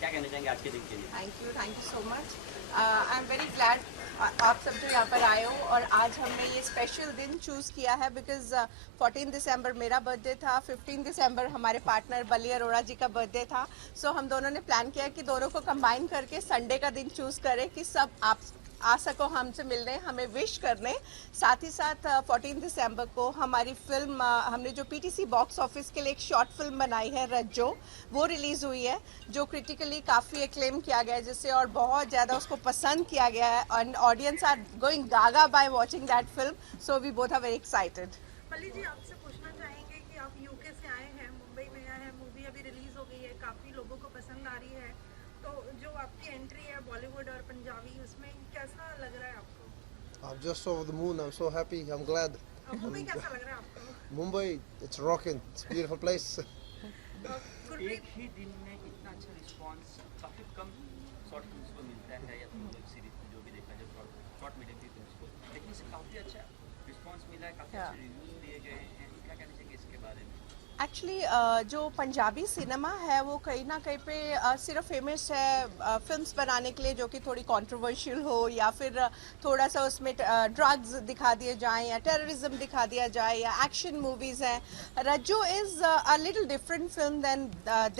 क्या कहना चाहेंगे आज के दिन के लिए? Thank you so much. I am very glad आप सब जो यहाँ पर आए हो, और आज हमने ये स्पेशल दिन चूज़ किया है बिकॉज 14 दिसंबर मेरा बर्थडे था, 15 दिसंबर हमारे पार्टनर बली अरोड़ा जी का बर्थडे था। सो हम दोनों ने प्लान किया कि दोनों को कंबाइन करके संडे का दिन चूज़ करें कि सब आप आ सको हमसे मिलने, हमें विश करने। साथ ही साथ 14 दिसंबर को हमारी फिल्म हमने जो पीटीसी बॉक्स ऑफिस के लिए एक शॉर्ट फिल्म बनाई है रज्जो, वो रिलीज़ हुई है, जो क्रिटिकली काफ़ी एक्लेम किया गया है जिससे, और बहुत ज़्यादा उसको पसंद किया गया है, and audience are going gaga by watching that film. So we both are very excited. Malli ji, आपसे पूछना चाहेंगे कि आप यूके से आए हैं, मुंबई में आए हैं, मूवी अभी रिलीज हो गई है, काफ़ी लोगों को पसंद आ रही है, तो जो आपकी एंट्री है बॉलीवुड और पंजाबी, उसमें कैसा लग रहा है आपको? I've just over the moon. I'm so happy. I'm glad. Mumbai कैसा लग रहा है आपको? Mumbai, it's rocking. It's a beautiful place. Gurpreet, एक ही दिन में इतना अच्छा रिस्पांस काफ़ी कम शॉर्ट फिल्म्स को मिलता है, या तो वेब सीरीज जो भी देखा जाए, शॉर्ट मीडियम की फिल्म्स को, लेकिन इसे काफ़ी अच्छा रिस्पांस मिला है, काफ़ी अच्छे रिव्यूज दिए गए हैं। क्या कहना चाहिए इसके बारे में? एक्चुअली जो पंजाबी सिनेमा है वो कहीं ना कहीं पे सिर्फ फेमस है फिल्म्स बनाने के लिए जो कि थोड़ी कंट्रोवर्शियल हो, या फिर थोड़ा सा उसमें ड्रग्स दिखा दिए जाएं, या टेररिज्म दिखा दिया जाए, या एक्शन मूवीज़ हैं। Rajjo is a little different film then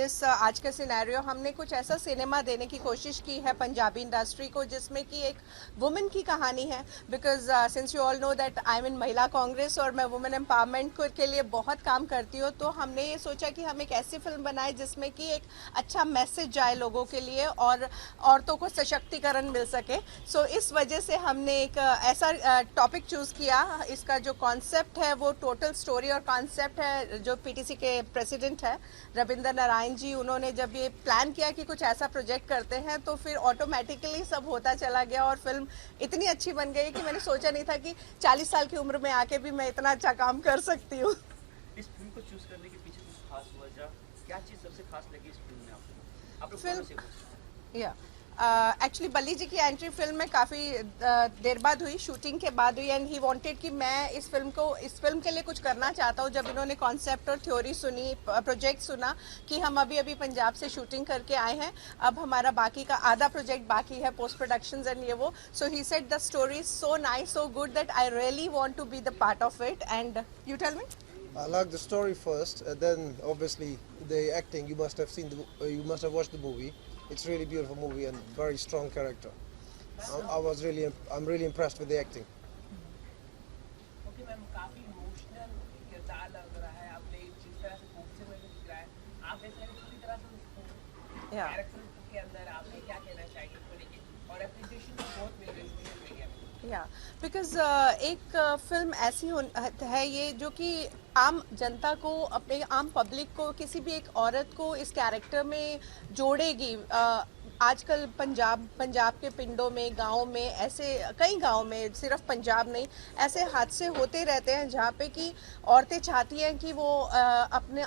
this आज का सिनेरियो। हमने कुछ ऐसा सिनेमा देने की कोशिश की है पंजाबी इंडस्ट्री को जिसमें कि एक वुमेन की कहानी है, because since you all know that I am in Mahila Congress और मैं वुमेन एम्पावरमेंट के लिए बहुत काम करती हूँ। तो हमने ये सोचा कि हम एक ऐसी फिल्म बनाए जिसमें कि एक अच्छा मैसेज जाए लोगों के लिए और औरतों को सशक्तिकरण मिल सके। सो इस वजह से हमने एक ऐसा टॉपिक चूज़ किया। इसका जो कॉन्सेप्ट है वो टोटल स्टोरी और कॉन्सेप्ट है, जो पीटीसी के प्रेसिडेंट है रविंद्र नारायण जी, उन्होंने जब ये प्लान किया कि कुछ ऐसा प्रोजेक्ट करते हैं तो फिर ऑटोमेटिकली सब होता चला गया, और फिल्म इतनी अच्छी बन गई कि मैंने सोचा नहीं था कि 40 साल की उम्र में आके भी मैं इतना अच्छा काम कर सकती हूँ। इस फिल्म को चूज करने के पीछे कुछ खास वजह, क्या चीज़ सबसे खास लगी इस फिल्म में आपको? आप लोग फिल्म कौन से हो? या एक्चुअली बली जी की एंट्री फिल्म में काफ़ी देर बाद हुई, शूटिंग के बाद हुई, एंड ही वांटेड कि मैं इस फिल्म के लिए कुछ करना चाहता हूँ। जब इन्होंने कॉन्सेप्ट और थ्योरी सुनी, प्रोजेक्ट सुना कि हम अभी पंजाब से शूटिंग करके आए हैं, अब हमारा बाकी का आधा प्रोजेक्ट बाकी है, पोस्ट प्रोडक्शंस एंड ये वो। So he said the story so nice, so good that I really want to be the part of it. And you tell me. I like the story first, and then obviously the acting. You must have seen you must have watched the movie. It's really beautiful movie and very strong character. I'm really impressed with the acting. Okay ma'am, काफी emotional किरदार लग रहा है, आपने जिस तरह से book से मैंने दिख रहा है, आप ऐसे पूरी तरह से उसको या कैरेक्टर के अंदर आपने क्या कहना चाहिए इसको लेके, और एप्रिसिएशन तो बहुत मिल रही है सोशल मीडिया में। या बिकॉज एक फिल्म ऐसी है ये जो कि आम जनता को, अपने आम पब्लिक को, किसी भी एक औरत को इस कैरेक्टर में जोड़ेगी। आजकल पंजाब के पिंडों में, गाँव में, ऐसे कई गाँव में, सिर्फ पंजाब नहीं, ऐसे हादसे होते रहते हैं जहाँ पे कि औरतें चाहती हैं कि वो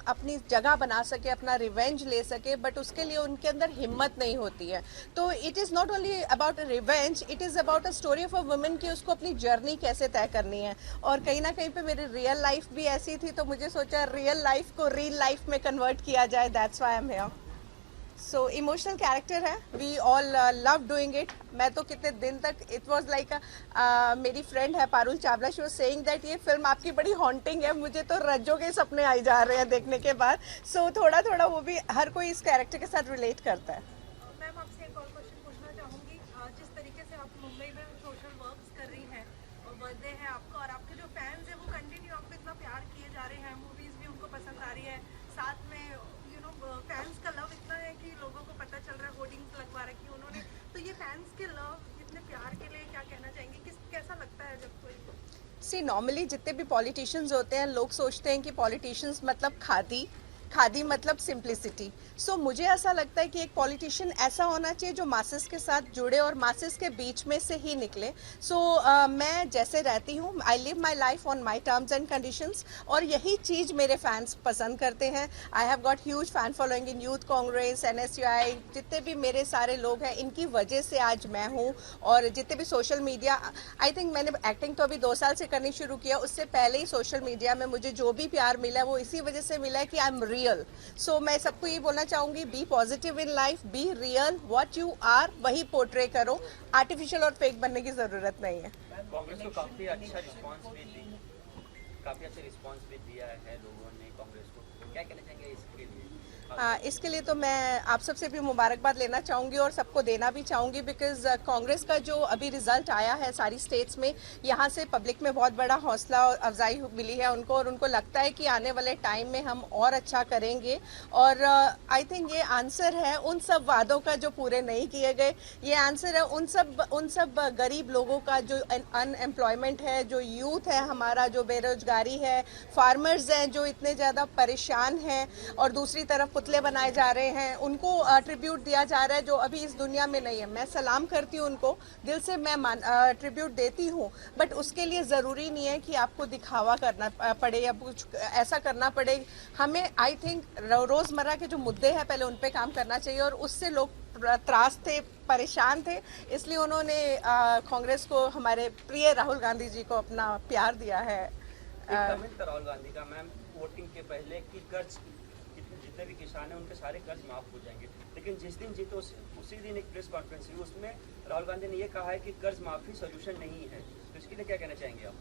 अपनी जगह बना सके, अपना रिवेंज ले सके, बट उसके लिए उनके अंदर हिम्मत नहीं होती है। तो it is not only about revenge, it is about a story of a women कि उसको अपनी जर्नी कैसे तय करनी है। और कहीं ना कहीं पे मेरी रियल लाइफ भी ऐसी थी, तो मुझे सोचा रियल लाइफ को रियल लाइफ में कन्वर्ट किया जाए, that's why I am here. So emotional character है, we all love doing it. मैं तो कितने दिन तक, इट वॉज लाइक मेरी फ्रेंड है Parul Chawla, she was saying that ये फिल्म आपकी बड़ी हॉन्टिंग है, मुझे तो रज्जो के सपने आई जा रहे हैं देखने के बाद। सो थोड़ा थोड़ा वो भी हर कोई इस कैरेक्टर के साथ रिलेट करता है। मैम आपसे एक और क्वेश्चन पूछना चाहूँगी। जिस तरीके से आप मुंबई में सोशल वर्क्स कर रही हैं और बर्थडे है आपका, और आपके जो फैंस हैं वो कंटिन्यू आपको इतना प्यार किए जा रहे हैं, मूवीज़ भी उनको पसंद आ रही है, साथ में फैंस का लव इतना है कि लोगों को पता चल रहा है, होर्डिंग्स लगवा रखी है उन्होंने, तो ये फैंस के लव, इतने प्यार के लिए क्या कहना चाहेंगे, कैसा लगता है जब कोई? सी नॉर्मली जितने भी पॉलिटिशियंस होते हैं, लोग सोचते हैं कि पॉलिटिशियंस मतलब खादी, खादी मतलब सिंप्लिसिटी। सो मुझे ऐसा लगता है कि एक पॉलिटिशियन ऐसा होना चाहिए जो मासेस के साथ जुड़े और मासेस के बीच में से ही निकले। सो मैं जैसे रहती हूँ, I live my life on my terms and conditions, और यही चीज़ मेरे फैंस पसंद करते हैं। I have got huge fan following in youth Congress, NSUI, जितने भी मेरे सारे लोग हैं, इनकी वजह से आज मैं हूँ। और जितने भी सोशल मीडिया, आई थिंक मैंने एक्टिंग तो अभी 2 साल से करनी शुरू किया, उससे पहले ही सोशल मीडिया में मुझे जो भी प्यार मिला है वो इसी वजह से मिला है कि आई एम रियल। सो मैं सबको ये बोलना चाहूँगी, be positive in life, be real, what you are वही पोर्ट्रे करो, आर्टिफिशियल और फेक बनने की ज़रूरत नहीं है। कांग्रेस को काफ़ी अच्छा रिस्पांस भी दिया है लोगों ने कांग्रेस को, क्या कहना चाहेंगे इसके लिए? इसके लिए तो मैं आप सबसे भी मुबारकबाद लेना चाहूँगी और सबको देना भी चाहूँगी, बिकॉज कांग्रेस का जो अभी रिजल्ट आया है सारी स्टेट्स में, यहाँ से पब्लिक में बहुत बड़ा हौसला और अफजाई मिली है उनको, और उनको लगता है कि आने वाले टाइम में हम और अच्छा करेंगे। और आई थिंक ये आंसर है उन सब वादों का जो पूरे नहीं किए गए, ये आंसर है उन सब गरीब लोगों का जो अनएम्प्लॉयमेंट है, जो यूथ है हमारा जो बेरोजगारी है, फार्मर्स हैं जो इतने ज़्यादा परेशान हैं, और दूसरी तरफ पुतले बनाए जा रहे हैं, उनको ट्रिब्यूट दिया जा रहा है जो अभी इस दुनिया में नहीं है। मैं सलाम करती हूँ उनको, दिल से मैं ट्रिब्यूट देती हूँ, बट उसके लिए ज़रूरी नहीं है कि आपको दिखावा करना पड़े या कुछ ऐसा करना पड़े। हमें आई थिंक रोज़मर्रा के जो मुद्दे हैं पहले उन पे काम करना चाहिए, और उससे लोग त्रास थे, परेशान थे, इसलिए उन्होंने कांग्रेस को, हमारे प्रिय राहुल गांधी जी को अपना प्यार दिया है। कमेंट था राहुल गांधी का मैम वोटिंग के पहले कि कर्ज, जितने भी किसान हैं उनके सारे कर्ज माफ हो जाएंगे, लेकिन जिस दिन जीते उसी दिन एक प्रेस कॉन्फ्रेंस हुई, उसमें राहुल गांधी ने ये कहा है कि कर्ज माफी सोल्यूशन नहीं है, तो इसके लिए क्या कहना चाहेंगे आप?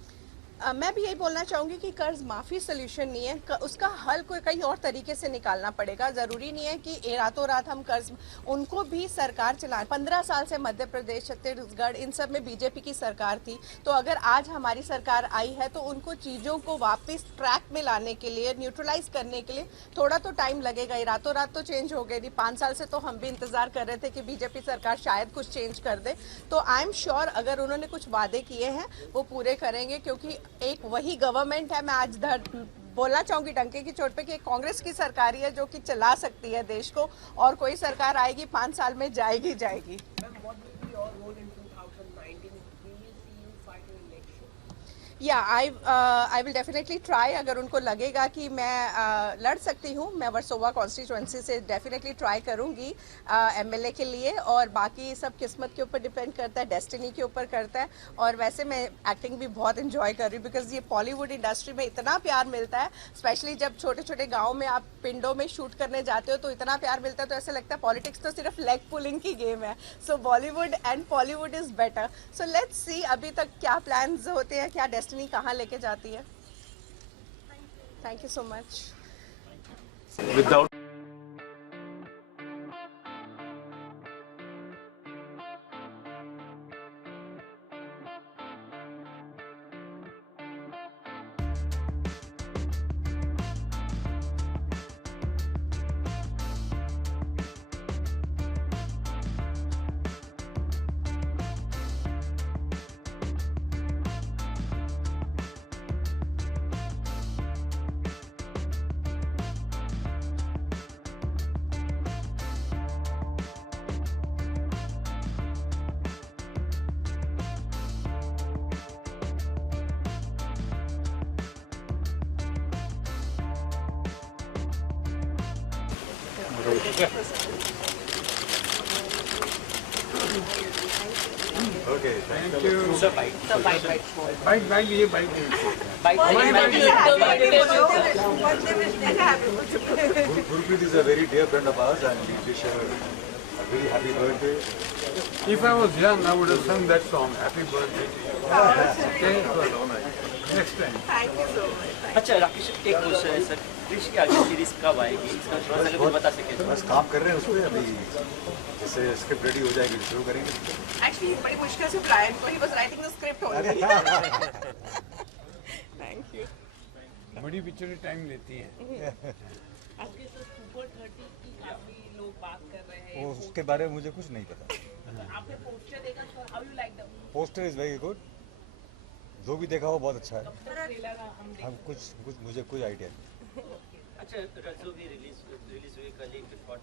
मैं भी यही बोलना चाहूँगी कि कर्ज माफ़ी सोल्यूशन नहीं है, उसका हल कोई कई और तरीके से निकालना पड़ेगा। ज़रूरी नहीं है कि रातों रात हम कर्ज, उनको भी सरकार चला 15 साल से मध्य प्रदेश, छत्तीसगढ़, इन सब में बीजेपी की सरकार थी, तो अगर आज हमारी सरकार आई है तो उनको चीज़ों को वापस ट्रैक में लाने के लिए, न्यूट्रलाइज करने के लिए थोड़ा तो टाइम लगेगा ही। रातों रात तो चेंज हो गई नहीं, 5 साल से तो हम भी इंतज़ार कर रहे थे कि बीजेपी सरकार शायद कुछ चेंज कर दे, तो आई एम श्योर अगर उन्होंने कुछ वादे किए हैं वो पूरे करेंगे, क्योंकि एक वही गवर्नमेंट है। मैं आज बोलना चाहूंगी डंके की चोट पे कि कांग्रेस की सरकार है जो कि चला सकती है देश को, और कोई सरकार आएगी 5 साल में जाएगी। या आई विल डेफिनेटली ट्राई, अगर उनको लगेगा कि मैं लड़ सकती हूँ, मैं वर्सोवा कॉन्स्टिट्यूएंसी से डेफिनेटली ट्राई करूँगी एमएलए के लिए, और बाकी सब किस्मत के ऊपर डिपेंड करता है, डेस्टिनी के ऊपर करता है। और वैसे मैं एक्टिंग भी बहुत इंजॉय कर रही हूँ, बिकॉज ये बॉलीवुड इंडस्ट्री में इतना प्यार मिलता है, स्पेशली जब छोटे छोटे गाँव में आप पिंडों में शूट करने जाते हो तो इतना प्यार मिलता है, तो ऐसा लगता है पॉलिटिक्स तो सिर्फ लेग पुलिंग की गेम है। So Bollywood and Bollywood is better. So let's see अभी तक क्या प्लान्स होते हैं, क्या डेस्टिनी कहाँ लेके जाती है। Thank you so much. Without Okay, thank you. Sir bite Bite, ये bite. Gurpreet is a very dear friend of ours, and we wish her a very happy birthday. If I was young, I would have sung that song, Happy Birthday. Okay, so next time. Thank you so much. अच्छा राकेश, एक question है sir, कृषि की आगे series कब आएगी, इसका थोड़ा सा अगर बता सके तो। बस काम कर रहे हैं उस पर अभी, जैसे स्क्रिप्ट रेडी हो जाएगी शुरू करेंगे। एक्चुअली बड़ी मुश्किल से ब्रायन को, he was writing the script only. Thank you. बड़ी पिक्चरें टाइम लेती हैं। आपके तो सुपर 30 की काफी लोग बात कर रहे हैं। वो उसके बारे में मुझे कुछ नहीं पता। आपने पोस्टर देखा, so how you like the poster is very good, जो भी देखा वो बहुत अच्छा है। ट्रेलर हम हम कुछ मुझे कोई आइडिया नहीं। अच्छा रज्जू भी रिलीज हुई कल ही, शॉर्ट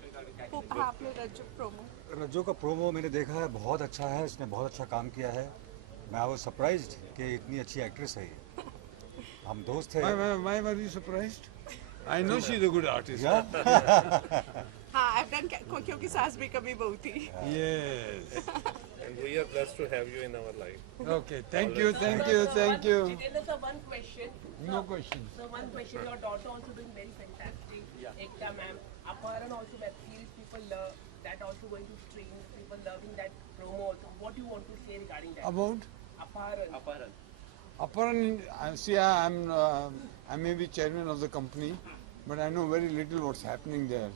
फिल्म का क्या हाँ, आपने रज्जू प्रोमो, रज्जो का प्रोमो मैंने देखा है, बहुत अच्छा है, इसने बहुत अच्छा काम किया है। मैं वाज सरप्राइज्ड कि इतनी अच्छी एक्ट्रेस है ये। हम दोस्त थे। Why were you surprised? I know she's a good artist. हाँ आई हैव डन, क्योंकि सास भी कभी बहू थी। Yes. And we are blessed to have you in our life. Okay. Thank you. Jitendra sir, one question. No question. So one question, your daughter also doing very fantastic. Yeah. Ekta ma'am, Aparan also web series, people love that also going to stream, people loving that promo. So what do you want to say regarding that? About Aparan. Apparel. Aparan, see, I may be chairman of the company, but I know very little what's happening there.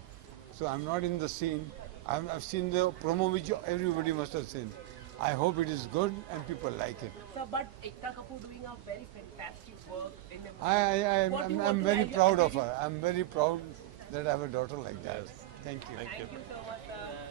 So I'm not in the scene. I've seen the promo which everybody must have seen. I hope it is good and people like it. So, but Ekta Kapoor doing a very fantastic work in the I'm very proud of her. I'm very proud that I have a daughter like that. Thank you. Thank you so much, sir.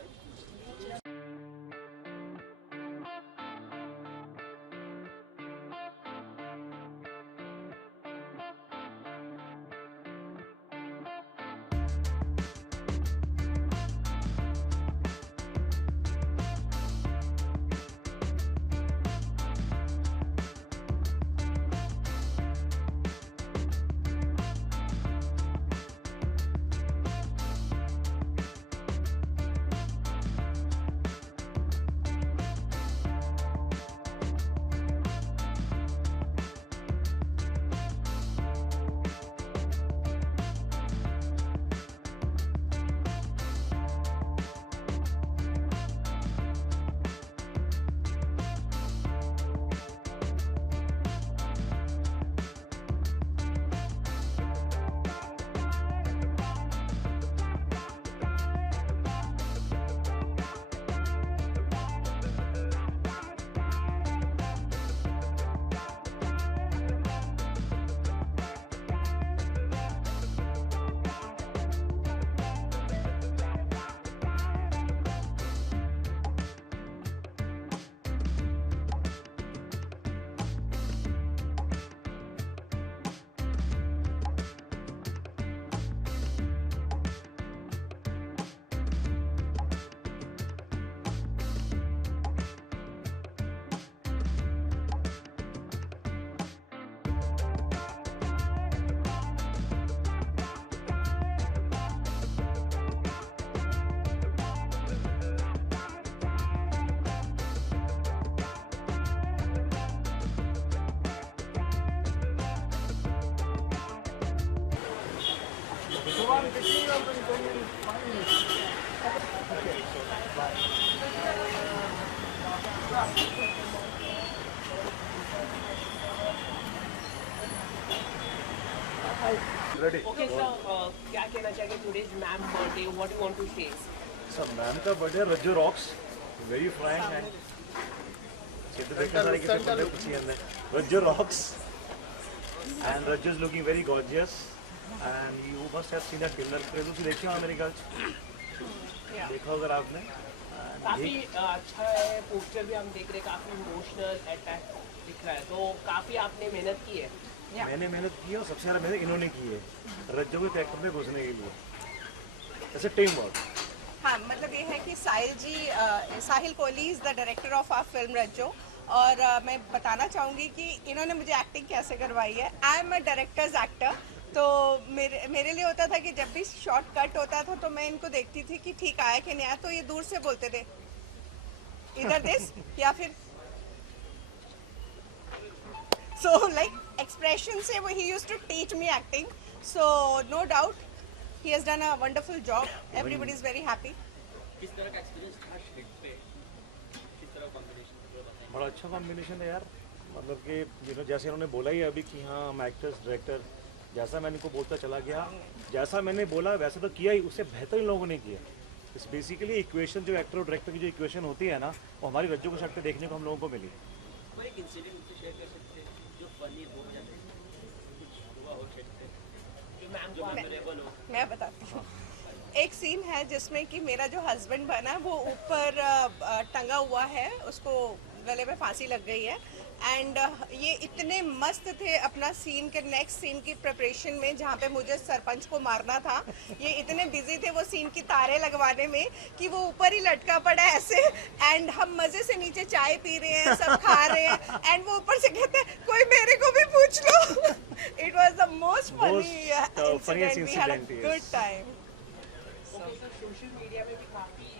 Ready? Okay, so क्या कहना चाहिए today's ma'am birthday? What do you want to say? So ma'am का birthday Rajjo rocks, very fine and चित्र देखने सारे कितने बड़े खुशी हैं रज्जो rocks and Rajjo is looking very gorgeous and you must have seen that dinner trailer तो देखिए होगा मेरे ख्याल से देखा होगा आपने काफी अच्छा है पोस्टर भी हम देख रहे हैं काफी इमोशनल अटैक दिख रहा है तो काफी आपने मेहनत की है मैंने मेहनत की और सबसे ज़्यादा मेहनत इन्होंने की है रज्जो के कैरेक्टर में घुसने के लिए ऐसे टीम वर्क हाँ मतलब ये है कि Sahil Kohli is the director of our film Rajjo और मैं बताना चाहूँगी कि इन्होंने मुझे एक्टिंग कैसे करवाई है I am a directors actor तो मेरे लिए होता था कि जब भी शॉट कट होता था तो मैं इनको देखती थी कि ठीक आया कि नहीं आया तो ये दूर से बोलते थे इधर दिस या फिर सो लाइक एक्सप्रेशन से वो ही used to teach me acting so no doubt he has done a wonderful job everybody is very happy किस तरह का एक्सपीरियंस था सेट पे किस तरह कॉम्बिनेशन बड़ा अच्छा कॉम्बिनेशन है यार मतलब कि जैसे उन्होंने बोला ही अभी कि हाँ हम एक्टर्स डायरेक्टर जैसा मैंने इनको बोलता चला गया जैसा मैंने बोला वैसे तो किया ही उससे बेहतर इन लोगों ने किया इस बेसिकली इक्वेशन जो एक्टर और डायरेक्टर की जो इक्वेशन होती है ना वो हमारी रज्जो के सेट पे देखने को हम लोगों को मिली वो एक इंसिडेंट मुझसे शेयर कर सकते हैं जो फनी हो जाए कुछ हुआ हो सेट पे जो मैम जो मेमोरेबल हो मैं बताती हूँ एक सीन है जिसमें कि मेरा जो हस्बैंड बना वो ऊपर टंगा हुआ है उसको गले में फांसी लग गई है एंड ये इतने मस्त थे अपना सीन के नेक्स्ट सीन की प्रिपरेशन में जहाँ पे मुझे सरपंच को मारना था ये इतने बिजी थे वो सीन की तारे लगवाने में कि वो ऊपर ही लटका पड़ा है ऐसे एंड हम मज़े से नीचे चाय पी रहे हैं सब खा रहे हैं एंड वो ऊपर से कहते हैं कोई मेरे को भी पूछ लो it was the most funny incident we had a good time social media में भी काफी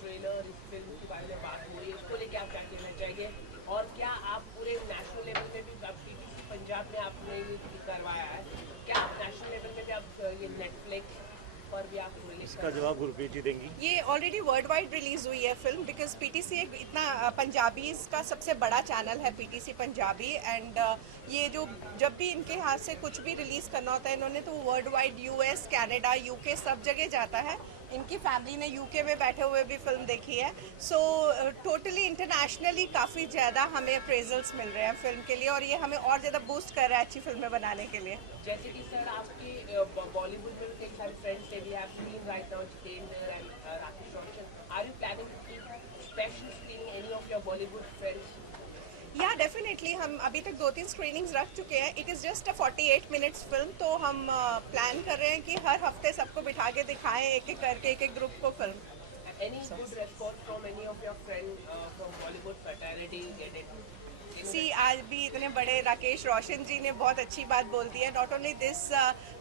ट्रेलर इस फिल्म के बारे में बात हो रही है उसको लेके आप क्या कहना चाहिए और क्या आप पूरे नेशनल लेवल में भी आप टीवी पंजाब में आपने पर भी आप रिलीज इसका जवाब गुरप्रीत जी देंगी। ये ऑलरेडी वर्ल्ड वाइड रिलीज हुई है फिल्म, बिकॉज पीटीसी एक इतना पंजाबीज का सबसे बड़ा चैनल है पीटीसी पंजाबी, एंड ये जो जब भी इनके हाथ से कुछ भी रिलीज करना होता है इन्होंने, तो world wide US, Canada, UK सब जगह जाता है। इनकी फैमिली ने यूके में बैठे हुए भी फिल्म देखी है। सो टोटली इंटरनेशनली काफ़ी ज़्यादा हमें अप्रेजल्स मिल रहे हैं फिल्म के लिए, और ये हमें और ज़्यादा बूस्ट कर रहा है अच्छी फिल्में बनाने के लिए। जैसे कि सर आपके बॉलीवुड में भी कई सारे फ्रेंड्स थे, we have seen right now Jitendra and Rakesh Roshan, are you planning to keep special screening any of your Bollywood friends? या डेफिनेटली हम अभी तक 2-3 स्क्रीनिंग्स रख चुके हैं। It is just a 48 minutes film, तो हम प्लान कर रहे हैं कि हर हफ्ते सबको बिठा के दिखाएं एक एक करके, एक एक ग्रुप को film. Any good response from any of your friends from Bollywood fraternity get it? सी आज भी इतने बड़े राकेश रोशन जी ने बहुत अच्छी बात बोल दी है। नॉट ओनली दिस,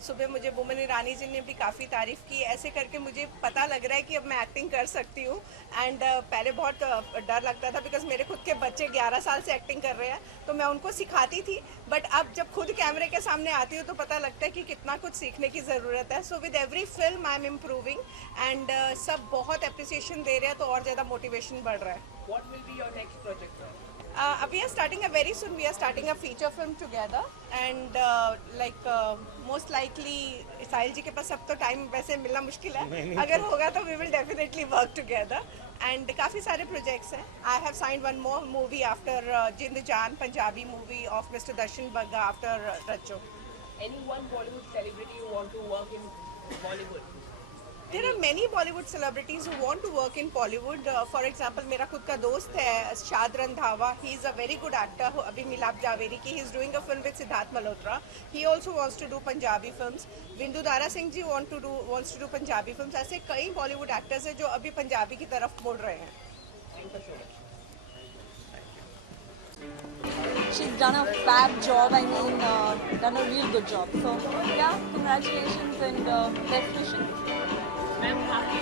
सुबह मुझे बुमन ईरानी जी ने भी काफ़ी तारीफ़ की। ऐसे करके मुझे पता लग रहा है कि अब मैं एक्टिंग कर सकती हूँ। एंड पहले बहुत डर लगता था, बिकॉज मेरे खुद के बच्चे 11 साल से एक्टिंग कर रहे हैं, तो मैं उनको सिखाती थी। बट अब जब खुद कैमरे के सामने आती हूँ तो पता लगता है कि कितना कुछ सीखने की ज़रूरत है। So with every film I am improving, and सब बहुत अप्रिसिएशन दे रहे हैं, तो और ज़्यादा मोटिवेशन बढ़ रहा है। What will be your next project, sir? We are starting a very soon. We are starting a feature film together, and most likely साहिल जी के पास अब तो टाइम वैसे मिलना मुश्किल है, अगर होगा तो we will definitely work together. And काफ़ी सारे projects हैं. I have signed one more movie after Jind Jaan, Punjabi movie of Mr. Darshan Bagga after Rajjo. Any one Bollywood celebrity you want to work in Bollywood? There are many Bollywood celebrities who want to work in Bollywood. For example, मेरा खुद का दोस्त है शाद Randhawa. He is a very good actor. अभी मिलाप जावेरी की. He is doing a film with Siddharth Malhotra. He also wants to do Punjabi films. Bindu Dara Singh ji wants to do Punjabi films. ऐसे कई Bollywood actors हैं जो अभी पंजाबी की तरफ मुड़ रहे हैं. Thank you so much. She's done a fab job. I mean, done a real good job. So yeah, congratulations and best wishes. Ma'am काफी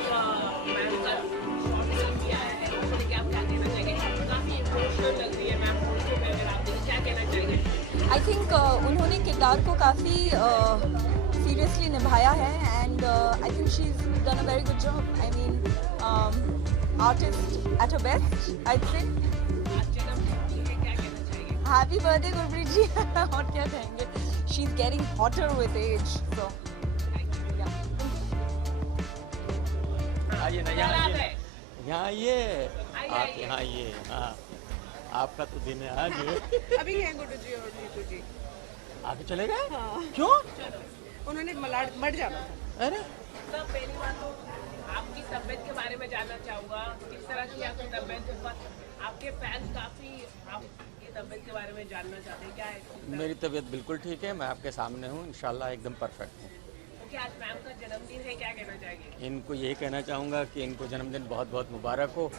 मैम का शॉर्ट फिल्म भी आया है, उसको लेके आप क्या कहना चाहेंगे? काफी इमोशनल लग रही है मैम, उसको अगर आप क्या कहना चाहेंगे? I think उन्होंने किरदार को काफ़ी seriously निभाया है, and I think she's done a very good job. I mean, artist at her best, I'd say. आज जन्मदिन की है, क्या कहना चाहेंगे? Happy birthday, गुरप्रीत जी. और क्या कहेंगे? She's getting hotter with age. So yeah. आइए ना, क्या यहाँ बात आइए, है? यहाँ आइए, आइए, आप आइए। यहाँ आइए। हाँ, आपका तो दिन है आज। अभी हैं गुड्डू जी और नीतू जी. आगे चले गए? हाँ. क्यों? उन्होंने मर जाना था. अरे सर पहली बात तो आपकी तबीयत के बारे में जानना चाहूँगा, किस तरह की आपकी तबीयत है? पर आपके फैंस काफ़ी आपकी तबीयत के बारे में जानना चाहते हैं, क्या है? मेरी तबीयत बिल्कुल ठीक है, मैं आपके सामने हूँ, इंशाल्लाह एकदम परफेक्ट हूँ। क्योंकि आज मैम का जन्मदिन है, क्या कहना चाहेंगे? इनको यही कहना चाहूँगा कि इनको जन्मदिन बहुत बहुत मुबारक हो,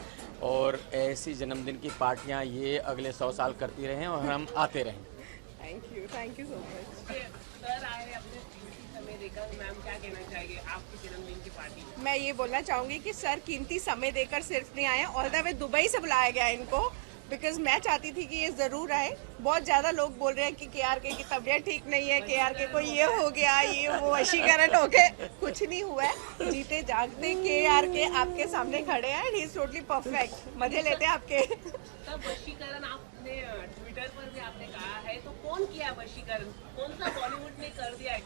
और ऐसी जन्मदिन की पार्टियाँ ये अगले 100 साल करती रहें और हम आते रहें। Thank you so much. Sir आए अपने कीमती समय देकर, मैम क्या कहना चाहेंगे आपके जन्मदिन की पार्टी में? मैं ये बोलना चाहूँगी कि सर कीमती समय देकर सिर्फ नहीं आए, ऑल द वे दुबई से बुलाया गया इनको, बिकॉज मैं चाहती थी कि ये ज़रूर आए. बहुत ज़्यादा लोग बोल रहे हैं कि KRK की तबीयत ठीक नहीं है, KRK को ये हो गया, ये वो वशीकरण हो गए. कुछ नहीं हुआ है, जीते जागते KRK आपके सामने खड़े हैं, and he is totally perfect. मजे लेते हैं आपके. तब वशीकरण आपने ट्विटर पर भी आपने कहा है, तो कौन किया वशीकरण? कौन सा बॉलीवुड ने कर दिया है?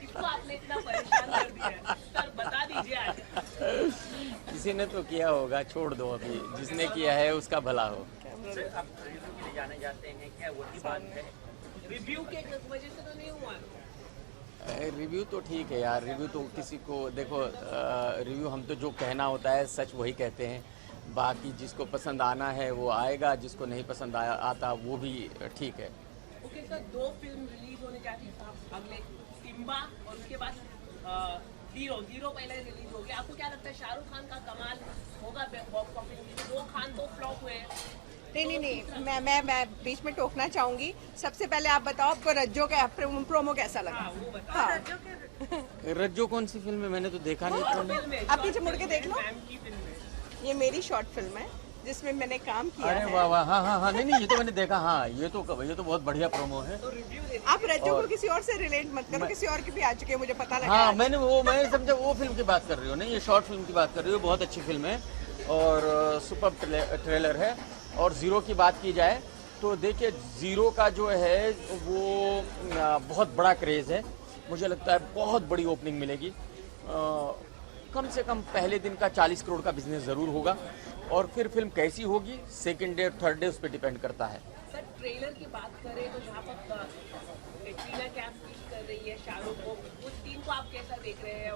किसको आपने इतना परेशान कर दिया है? सर बता दीजिए आज. किसी ने तो किया होगा, छोड़ दो अभी, जिसने किया है उसका भला हो। सर आप रिव्यू के लिए जाने जाते हैं, क्या वही बात है? रिव्यू के वजह से तो नहीं हुआ? रिव्यू तो ठीक है यार, रिव्यू तो किसी को देखो, रिव्यू हम तो जो कहना होता है सच वही कहते हैं, बाकी जिसको पसंद आना है वो आएगा, जिसको नहीं पसंद आता वो भी ठीक है। ओके सर, 2 फिल्म रिलीज होने जाती है अगले, सिम्बा और उसके बाद हीरो पहले रिलीज हो गया। आपको क्या लगता है शाहरुख खान का कमाल होगा बॉक्स ऑफिस में? 2 खान 2 फ्लॉप हुए हैं। नहीं, मैं बीच में टोकना चाहूँगी. सबसे पहले आप बताओ आपको रज्जो का प्रोमो कैसा लगा? वो बता। हाँ. रज्जो कौन सी फिल्म है? मैंने तो देखा नहीं। आप पीछे मुड़ के देख लो. मैम की फिल्म है। ये मेरी शॉर्ट फिल्म है. जिसमें मैंने काम किया अरे है। वाह वाह, हाँ हाँ हाँ, नहीं ये तो मैंने देखा, हाँ ये तो बहुत बढ़िया प्रोमो है। आप रज्जू को किसी और से रिलेट मत करो, किसी और की भी आ चुकी है, मुझे पता लगा। हाँ मैंने समझा वो फिल्म की बात कर रही हो, नहीं ये शॉर्ट फिल्म की बात कर रही हो, बहुत अच्छी फिल्म है और सुपर ट्रेलर है। और ज़ीरो की बात की जाए तो देखिए ज़ीरो का जो है वो बहुत बड़ा क्रेज़ है, मुझे लगता है बहुत बड़ी ओपनिंग मिलेगी। कम से कम पहले दिन का 40 करोड़ का बिजनेस ज़रूर होगा और फिर फिल्म कैसी होगी सेकंड डे और थर्ड डे उस पर डिपेंड करता है। सर ट्रेलर की बात करें तो जहाँ पर कैटरीना कैफ कर रही है शाहरुख को, उस टीम को आप कैसा देख रहे हैं?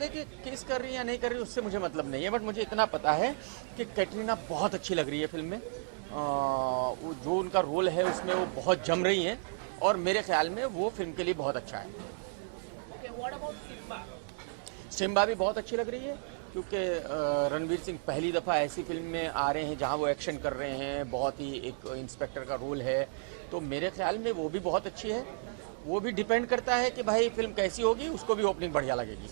देखिए किस कर रही है या नहीं कर रही उससे मुझे मतलब नहीं है, बट मुझे इतना पता है कि कैटरीना बहुत अच्छी लग रही है फिल्म में। जो उनका रोल है उसमें वो बहुत जम रही हैं और मेरे ख्याल में वो फिल्म के लिए बहुत अच्छा है। सिम्बा भी बहुत अच्छी लग रही है क्योंकि रणवीर सिंह पहली दफ़ा ऐसी फिल्म में आ रहे हैं जहां वो एक्शन कर रहे हैं, बहुत ही एक इंस्पेक्टर का रोल है, तो मेरे ख्याल में वो भी बहुत अच्छी है। वो भी डिपेंड करता है कि भाई फिल्म कैसी होगी, उसको भी ओपनिंग बढ़िया लगेगी।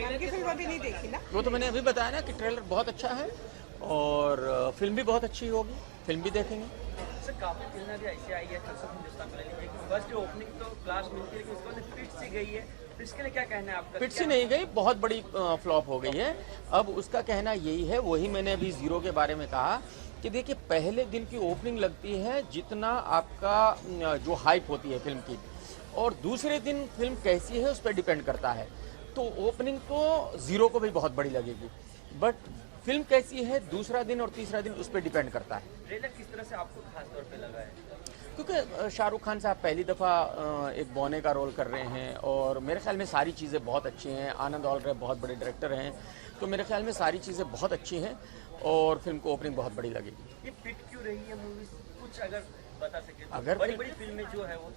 फिल्म अभी नहीं देखी ना, वो तो मैंने अभी बताया ना कि ट्रेलर बहुत अच्छा है और फिल्म भी बहुत अच्छी होगी, फिल्म भी देखेंगे। सर काफी फिल्में भी ऐसी आई है हिंदुस्तान में, लेकिन फर्स्ट ओपनिंग तो क्लास मिलती है लेकिन उसके बाद फिट सी गई है, तो इसके लिए क्या कहना है आपका? फिट सी नहीं गई, बहुत बड़ी फ्लॉप हो गई है। अब उसका कहना यही है, वही मैंने अभी ज़ीरो के बारे में कहा कि देखिए पहले दिन की ओपनिंग लगती है जितना आपका जो हाइप होती है फिल्म की, और दूसरे दिन फिल्म कैसी है उस पर डिपेंड करता है। तो ओपनिंग तो ज़ीरो को भी बहुत बड़ी लगेगी, बट फिल्म कैसी है दूसरा दिन और तीसरा दिन उस पर डिपेंड करता है। ट्रेलर किस तरह से आपको खास तौर पे लगा है? क्योंकि शाहरुख खान साहब पहली दफ़ा एक बौने का रोल कर रहे हैं और मेरे ख्याल में सारी चीज़ें बहुत अच्छी हैं। आनंद ऑलरे बहुत बड़े डायरेक्टर हैं, तो मेरे ख्याल में सारी चीज़ें बहुत अच्छी हैं और फिल्म को ओपनिंग बहुत बड़ी लगेगी। ये फिट क्यों रही है मूवी, कुछ अगर बता सके तो? अगर बड़ी बड़ी फिल्में जो है वो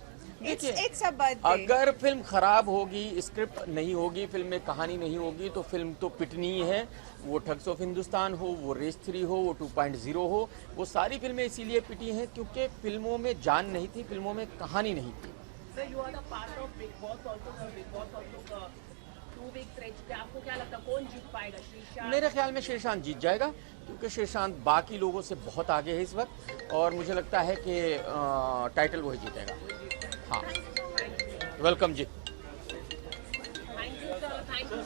अगर फिल्म खराब होगी, स्क्रिप्ट नहीं होगी, फिल्म में कहानी नहीं होगी, तो फिल्म तो पिटनी ही है। वो ठग्स ऑफ हिंदुस्तान हो, वो रेस 3 हो, वो 2.0 हो, वो सारी फिल्में इसीलिए पिटी हैं क्योंकि फिल्मों में जान नहीं थी, फिल्मों में कहानी नहीं थी। Sir you are the part of big boss also, big boss also 2 week stretch पे आपको क्या लगता है कौन जीत पाएगा? श्रीशांत? मेरे ख्याल में श्रीशांत जीत जाएगा क्योंकि श्रीशांत बाकी लोगों से बहुत आगे है इस वक्त और मुझे लगता है कि टाइटल वही जीतेगा। हाँ, वेलकम जी। Thank you sir, thank you.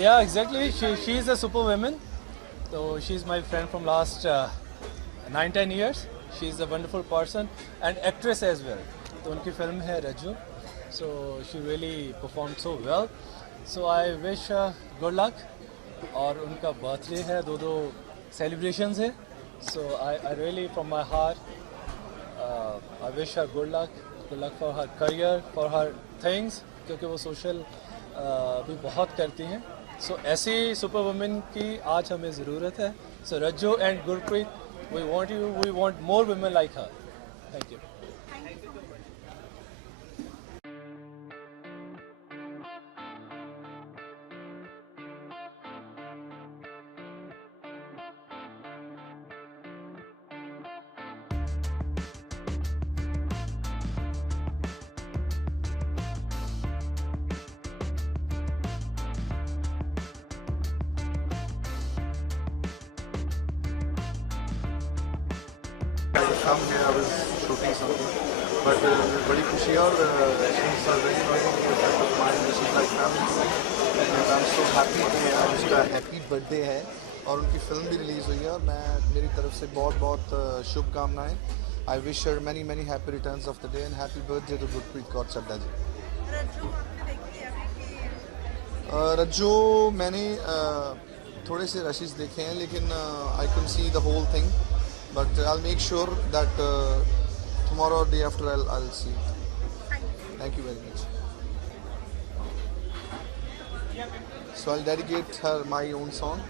Yeah, exactly. She is a superwoman. So she's my friend from last 9-10 years. She's a wonderful person and actress as well. तो उनकी फिल्म है रज्जू. So she really performed so well. So I wish her good luck. और उनका birthday है, दो celebrations है. So I really from my heart I wish her good luck for her career, for her things, क्योंकि वो social भी बहुत करती हैं. So ऐसी सुपर वुमेन की आज हमें ज़रूरत है. So Rajju and Gurpreet, we want more women like her. Thank you. come here, I was shooting something, but बड़ी खुशी है और she's a very very friend of mine, she's like family to me, and I'm so happy कि आज उसका happy birthday है और उनकी फिल्म भी रिलीज़ हुई है और मैं मेरी तरफ से बहुत शुभकामनाएं. I wish her many many happy returns of the day and happy birthday to Gurpreet Kaur Chadda जी. रज्जू मैंने थोड़े से रशेस देखे हैं लेकिन I couldn't see the whole thing. But I'll make sure that tomorrow or day after I'll see it. Thank you very much. So I'll dedicate her my own song.